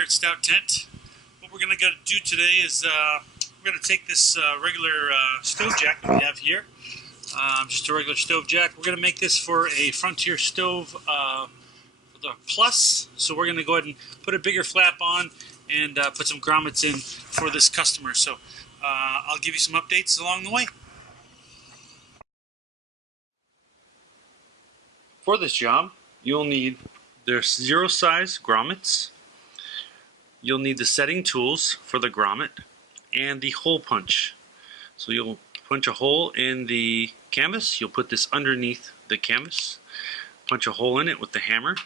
here at Stout Tent. What we're going to do today is we're going to take this regular stove jack that we have here, just a regular stove jack. We're going to make this for a Frontier stove for the Plus. So we're going to go ahead and put a bigger flap on and put some grommets in for this customer. So I'll give you some updates along the way. For this job, you'll need their 0 size grommets. You'll need the setting tools for the grommet and the hole punch. So you'll punch a hole in the canvas. You'll put this underneath the canvas, punch a hole in it with the hammer.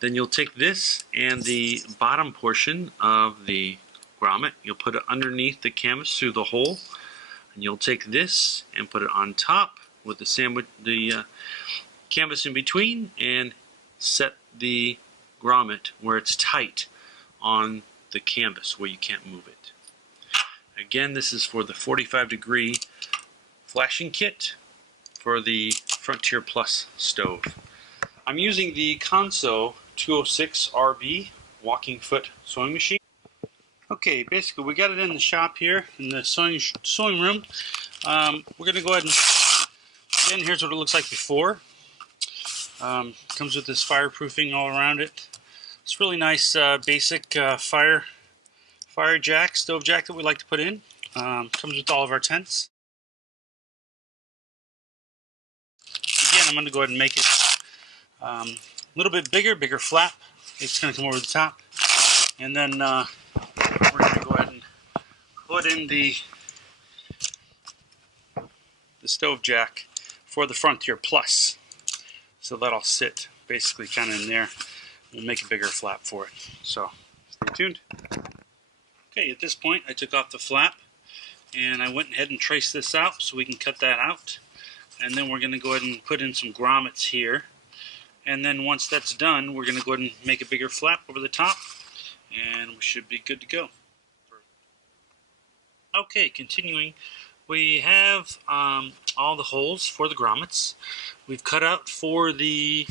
Then you'll take this and the bottom portion of the grommet, you'll put it underneath the canvas through the hole, and you'll take this and put it on top with the canvas in between, and set the grommet where it's tight on the canvas where you can't move it. Again, this is for the 45-degree flashing kit for the Frontier Plus stove. I'm using the Consew 206 RB walking foot sewing machine. Okay, basically we got it in the shop here in the sewing room. We're going to go ahead and, again, here's what it looks like before. Comes with this fireproofing all around it. It's really nice basic fire jack, stove jack that we like to put in. Comes with all of our tents. Again, I'm going to go ahead and make it a little bit bigger flap. It's going to come over the top. And then we're going to go ahead and put in the stove jack for the Frontier Plus. So that'll sit basically kind of in there. We'll make a bigger flap for it. So stay tuned. Okay, at this point I took off the flap and I went ahead and traced this out so we can cut that out. And then we're going to go ahead and put in some grommets here. And then once that's done, we're going to go ahead and make a bigger flap over the top. And we should be good to go. Okay, continuing. We have all the holes for the grommets. We've cut out for the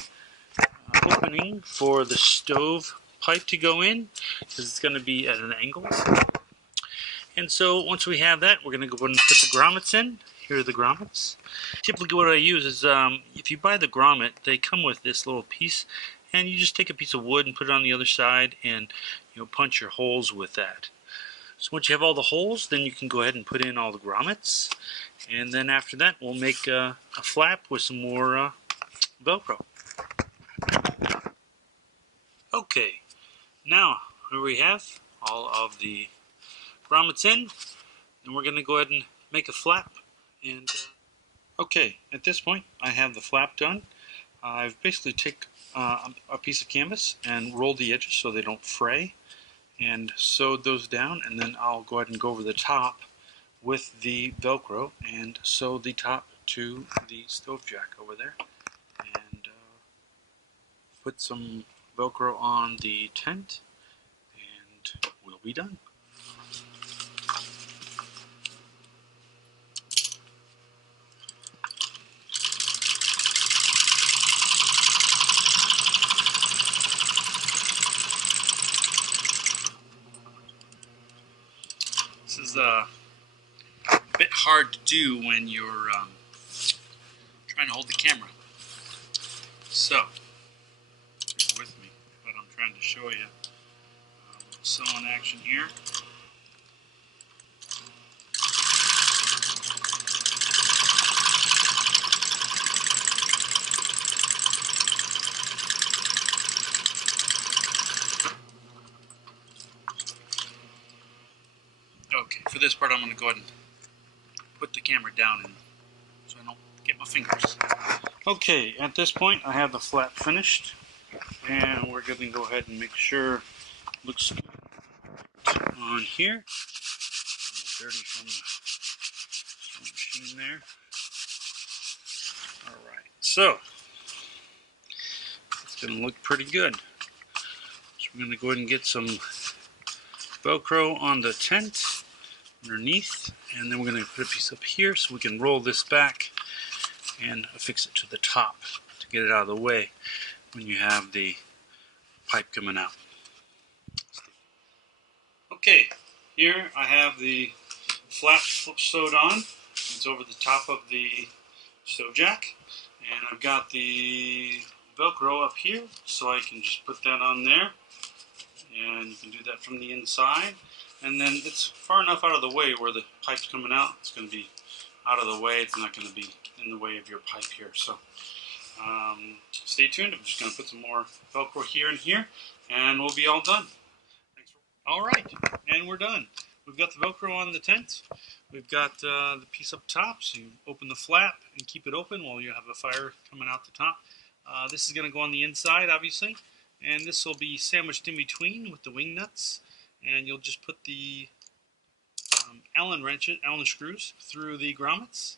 opening for the stove pipe to go in, because it's going to be at an angle. And so once we have that, we're going to go ahead and put the grommets in. Here are the grommets. Typically what I use is, if you buy the grommet, they come with this little piece, and you just take a piece of wood and put it on the other side and punch your holes with that. So once you have all the holes, then you can go ahead and put in all the grommets, and then after that we'll make a flap with some more Velcro. Okay, now here we have all of the grommets in, and we're going to go ahead and make a flap. And okay, at this point I have the flap done. I've basically taken a piece of canvas and rolled the edges so they don't fray, and sewed those down, and then I'll go ahead and go over the top with the Velcro and sew the top to the stove jack over there, and put some Velcro on the tent, and we'll be done. This is a bit hard to do when you're trying to hold the camera. So, bear with me, but I'm trying to show you sewing action here. Okay, for this part I'm going to go ahead and put the camera down so I don't get my fingers. Okay, at this point I have the flap finished, and we're going to go ahead and make sure it looks good on here. Dirty from the machine there. Alright, so it's going to look pretty good. So we're going to go ahead and get some Velcro on the tent underneath, and then we're going to put a piece up here so we can roll this back and affix it to the top to get it out of the way when you have the pipe coming out. Stay Okay, here I have the flap sewed on. It's over the top of the stove jack, and I've got the Velcro up here, so I can just put that on there, and you can do that from the inside. And then it's far enough out of the way where the pipe's coming out. It's going to be out of the way. It's not going to be in the way of your pipe here. So stay tuned. I'm just going to put some more Velcro here and here, and we'll be all done. All right, and we're done. We've got the Velcro on the tent. We've got the piece up top, so you open the flap and keep it open while you have a fire coming out the top. This is going to go on the inside, obviously, and this will be sandwiched in between with the wing nuts, and you'll just put the Allen screws through the grommets,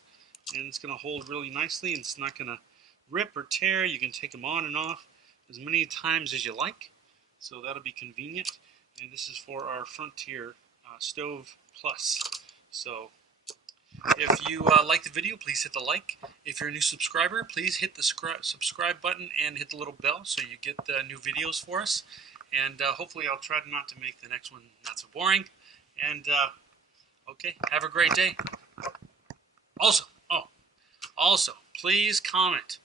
and it's going to hold really nicely, and it's not going to rip or tear. You can take them on and off as many times as you like, so that'll be convenient. And this is for our Frontier Stove Plus. So if you like the video, please hit the like. If you're a new subscriber, please hit the subscribe button and hit the little bell so you get the new videos for us. And hopefully I'll try not to make the next one not so boring. And okay, have a great day. Also, please comment.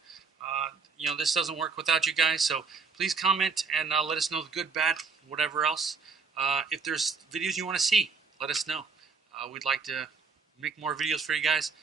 This doesn't work without you guys, so please comment and let us know the good, bad, whatever else. If there's videos you want to see, let us know. We'd like to make more videos for you guys.